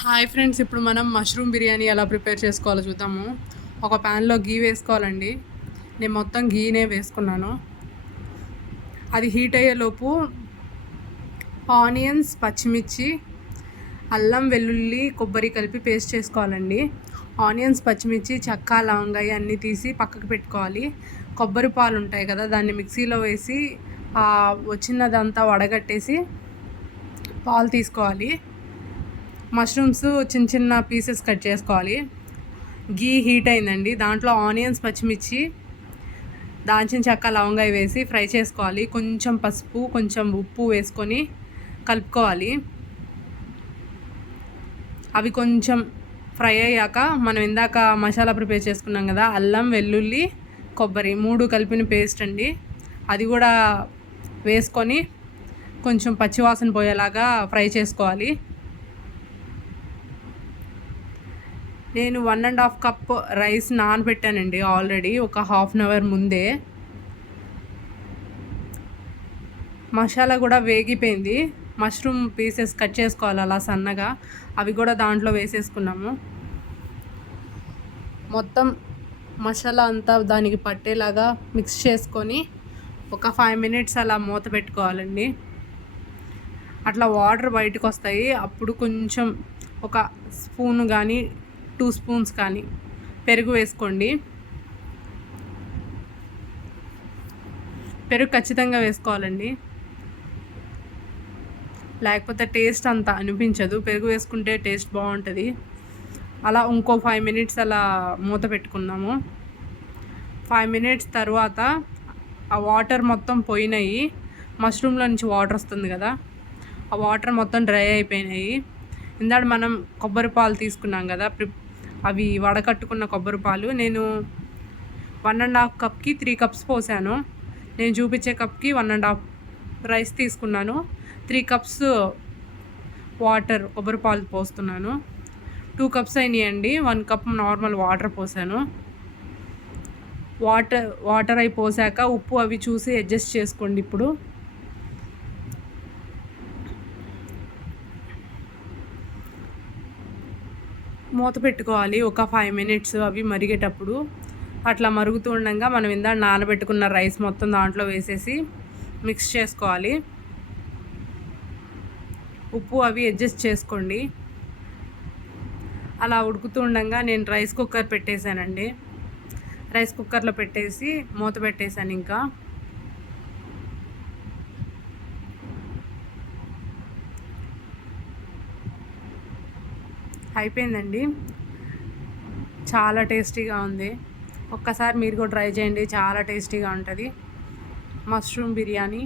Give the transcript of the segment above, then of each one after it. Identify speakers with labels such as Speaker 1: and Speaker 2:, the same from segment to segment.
Speaker 1: Hi friends ఇప్పుడు మనం mushroom biryani ఎలా ప్రిపేర్ చేసుకోవాలో చూద్దాము. ఒక ప్యాన్లో గీ వేసుకోవాలండి. నేను మొత్తం గీనే వేసుకున్నాను. అది హీట్ అయ్యేలోపు ఆనియన్స్ పచ్చిమిర్చి అల్లం వెల్లుల్లి కొబ్బరి కలిపి పేస్ట్ చేసుకోవాలండి. ఆనియన్స్ పచ్చిమిర్చి చెక్క లవంగాయి అన్నీ తీసి పక్కకు పెట్టుకోవాలి. కొబ్బరి పాలు ఉంటాయి కదా దాన్ని మిక్సీలో వేసి వచ్చినదంతా వడగట్టేసి పాలు తీసుకోవాలి. మష్రూమ్స్ చిన్న చిన్న పీసెస్ కట్ చేసుకోవాలి. గీ హీట్ అయిందండి. దాంట్లో ఆనియన్స్ పచ్చిమిర్చి దాల్చిన చెక్క లవంగాయ వేసి ఫ్రై చేసుకోవాలి. కొంచెం పసుపు కొంచెం ఉప్పు వేసుకొని కలుపుకోవాలి. అవి కొంచెం ఫ్రై అయ్యాక మనం ఇందాక మసాలా ప్రిపేర్ చేసుకున్నాం కదా అల్లం వెల్లుల్లి కొబ్బరి మూడు కలిపిన పేస్ట్ అండి. అది కూడా వేసుకొని కొంచెం పచ్చివాసన పోయేలాగా ఫ్రై చేసుకోవాలి. నేను one and half cup rice నానబెట్టానండి already ఒక హాఫ్ అన్ అవర్ ముందే. మసాలా కూడా వేగిపోయింది. మష్రూమ్ పీసెస్ కట్ చేసుకోవాలి అలా సన్నగా. అవి కూడా దాంట్లో వేసేసుకున్నాము. మొత్తం మసాలా అంతా దానికి పట్టేలాగా మిక్స్ చేసుకొని ఒక ఫైవ్ మినిట్స్ అలా మూత పెట్టుకోవాలండి. అట్లా వాటర్ బయటకు వస్తాయి అప్పుడు కొంచెం ఒక స్పూన్ కానీ టూ స్పూన్స్ కానీ పెరుగు వేసుకోండి. పెరుగు ఖచ్చితంగా వేసుకోవాలండి. లేకపోతే టేస్ట్ అంత అనిపించదు. పెరుగు వేసుకుంటే టేస్ట్ బాగుంటుంది. అలా ఇంకో ఫైవ్ మినిట్స్ అలా మూత పెట్టుకున్నాము ఫైవ్ మినిట్స్ తర్వాత ఆ వాటర్ మొత్తం పోయినాయి. మష్రూమ్లో నుంచి వాటర్ వస్తుంది కదా. ఆ వాటర్ మొత్తం డ్రై అయిపోయినాయి. ఇందాక మనం కొబ్బరి పాలు తీసుకున్నాం కదా. ప్రి అవి వడకట్టుకున్న కొబ్బరి పాలు. నేను వన్ అండ్ హాఫ్ కప్కి త్రీ కప్స్ పోసాను. నేను చూపించే కప్కి వన్ అండ్ హాఫ్ రైస్ తీసుకున్నాను. త్రీ కప్స్ వాటర్ కొబ్బరి పాలు పోస్తున్నాను. టూ కప్స్ అయినాయండి. వన్ కప్ నార్మల్ వాటర్ పోసాను. వాటర్ వాటర్ అయి పోసాక ఉప్పు అవి చూసి అడ్జస్ట్ చేసుకోండి ఇప్పుడు. మూత పెట్టుకోవాలి. ఒక ఫైవ్ మినిట్స్ అవి మరిగేటప్పుడు అట్లా మరుగుతూ ఉండగా మనం ఇందా నానబెట్టుకున్న రైస్ మొత్తం దాంట్లో వేసేసి మిక్స్ చేసుకోవాలి. ఉప్పు అవి అడ్జస్ట్ చేసుకోండి. అలా ఉడుకుతూ ఉండగా నేను రైస్ కుక్కర్ పెట్టేశానండి. రైస్ కుక్కర్లో పెట్టేసి మూత పెట్టేశాను ఇంకా. అయిపోయిందండి. చాలా టేస్టీగా ఉంది. ఒక్కసారి మీరు కూడా ట్రై చేయండి. చాలా టేస్టీగా ఉంటుంది. మష్రూమ్ బిర్యానీ.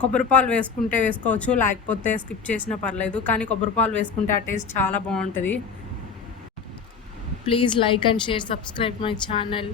Speaker 1: కొబ్బరిపాలు వేసుకుంటే వేసుకోవచ్చు లేకపోతే స్కిప్ చేసినా పర్లేదు కానీ కొబ్బరిపాలు వేసుకుంటే ఆ టేస్ట్ చాలా బాగుంటుంది. Please like and share subscribe my channel.